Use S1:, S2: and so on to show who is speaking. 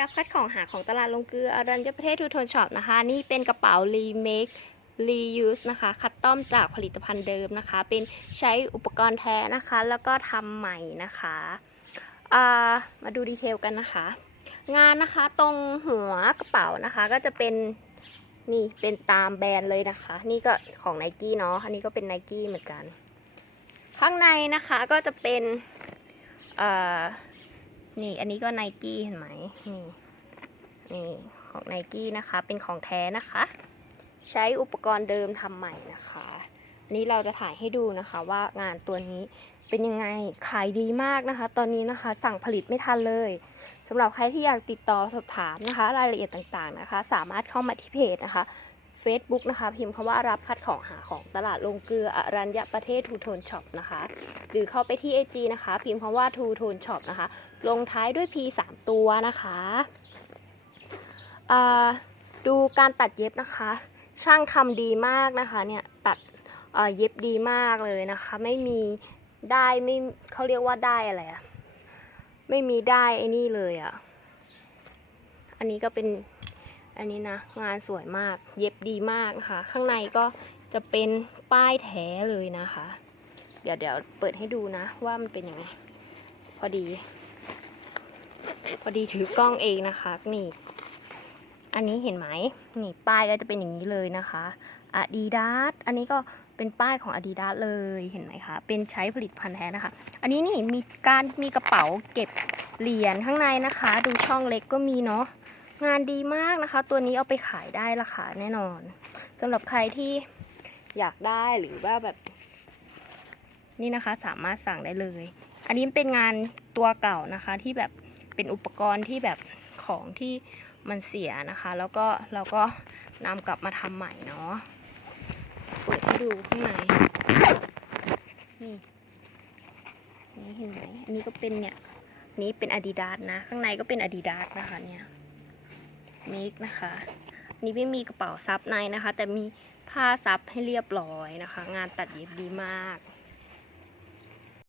S1: รับคัดของหาของตลาดลงเกลืออรัญญประเทศทูทนช็อปนะคะ นี่เป็นกระเป๋ารีเมครียูสนะคะ คัดต้อมจากผลิตภัณฑ์เดิมนะคะ เป็นใช้อุปกรณ์แท้นะคะ แล้วก็ทำใหม่นะคะามาดูดีเทลกันนะคะ งานนะคะตรงหัวกระเป๋านะคะ ก็จะเป็นนี่เป็นตามแบรนด์เลยนะคะ นี่ก็ของไนกี้เนาะอันนี้ก็เป็นไนกี้เหมือนกัน ข้างในนะคะก็จะเป็นอ่า นี่อันนี้ก็ไนกี้เห็นไหมนี่นี่ของไนกี้นะคะ เป็นของแท้นะคะ ใช้อุปกรณ์เดิมทำใหม่นะคะนนี้เราจะถ่ายให้ดูนะคะว่างานตัวนี้เป็นยังไงขายดีมากนะคะ ตอนนี้นะคะสั่งผลิตไม่ทันเลยสำหรับใครที่อยากติดต่อสอบถามนะคะ รายละเอียดต่างๆนะคะ สามารถเข้ามาที่เพจนะคะ Facebook นะคะ พิมพ์คำว่ารับคัดของหาของตลาดลงเกลืออรัญญประเทศทูโทนช็อปนะคะ หรือเข้าไปที่ AG นะคะ พิมพ์คำว่าทูโทนช็อปนะคะ ลงท้ายด้วย P 3ตัวนะคะดูการตัดเย็บนะคะ ช่างทำดีมากนะคะเนี่ยตัดเอ่อเย็บดีมากเลยนะคะ ไม่มีได้ไม่เขาเรียกว่าได้อะไรอะไม่มีได้ไอ้นี่เลยอะอันนี้ก็เป็น อันนี้นะงานสวยมากเย็บดีมากนะคะ ข้างในก็จะเป็นป้ายแท้เลยนะคะ เดี๋ยวเดี๋ยวเปิดให้ดูนะ ว่ามันเป็นยังไง พอดี พอดีถือกล้องเองนะคะนี่ อันนี้เห็นไหมนี่ป้ายก็จะเป็นอย่างนี้เลยนะคะ Adidas อันนี้ก็เป็นป้ายของ Adidas เลยเห็นไหมคะ เป็นใช้ผลิตภัณฑ์แท้นะคะ อันนี้นี่มีการมีกระเป๋าเก็บเหรียญข้างในนะคะ ดูช่องเล็กก็มีเนาะ งานดีมากนะคะ ตัวนี้เอาไปขายได้ราคาแน่นอนสำหรับใครที่อยากได้หรือว่าแบบ นี่นะคะสามารถสั่งได้เลย อันนี้เป็นงานตัวเก่านะคะที่แบบเป็นอุปกรณ์ที่แบบของที่มันเสียนะคะ แล้วก็เราก็นำกลับมาทำใหม่เนาะเปิดให้ดูข้างในนี่นี่เห็นไหมอันนี้ก็เป็นเนี่ย นี่เป็น Adidas นะ ข้างในก็เป็น Adidas นะคะเนี่ย มิกนะคะ นี่ไม่มีกระเป๋าซับในนะคะ แต่มีผ้าซับให้เรียบร้อยนะคะ งานตัดเย็บดีมาก